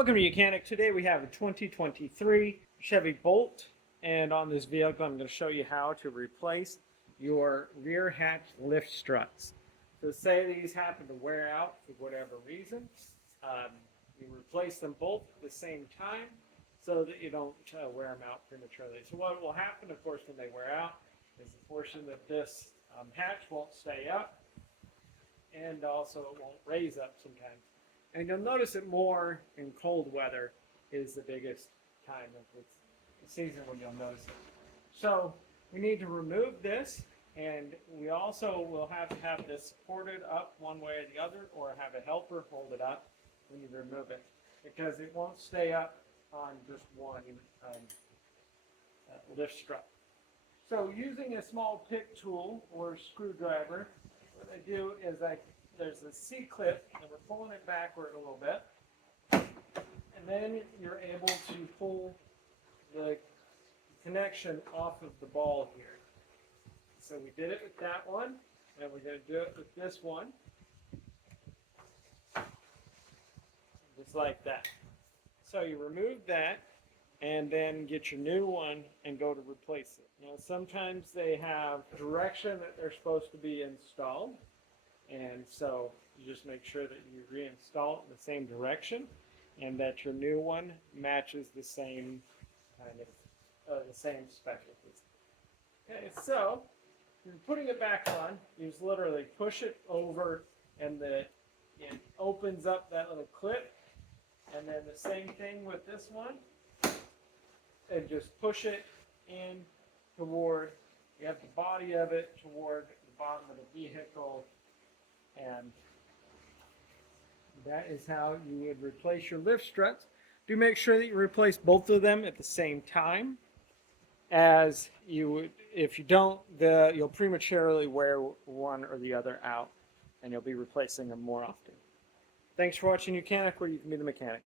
Welcome to Mechanic. Today we have a 2023 Chevy Bolt, and on this vehicle I'm going to show you how to replace your rear hatch lift struts. So say these happen to wear out for whatever reason, you replace them both at the same time so that you don't wear them out prematurely. So what will happen, of course, when they wear out is the portion of this hatch won't stay up, and also it won't raise up sometimes. And you'll notice it more in cold weather is the biggest time of the season when you'll notice it. So we need to remove this, and we also will have to have this supported up one way or the other, or have a helper hold it up when you remove it, because it won't stay up on just one lift strut. So using a small pick tool or screwdriver, what I do is there's a C-clip, and we're pulling it backward a little bit, and then you're able to pull the connection off of the ball here. So we did it with that one, and we're going to do it with this one, just like that. So you remove that, and then get your new one and go to replace it. Now sometimes they have direction that they're supposed to be installed, and so you just make sure that you reinstall it in the same direction, and that your new one matches the same kind of the same specialties. Okay, so you're putting it back on. You just literally push it over, and it opens up that little clip. And then the same thing with this one, and just push it in toward. You have the body of it toward the bottom of the vehicle. And that is how you would replace your lift struts. Do make sure that you replace both of them at the same time, as you would. If you don't, you'll prematurely wear one or the other out, and you'll be replacing them more often. Thanks for watching Mechanic, where you can be the mechanic.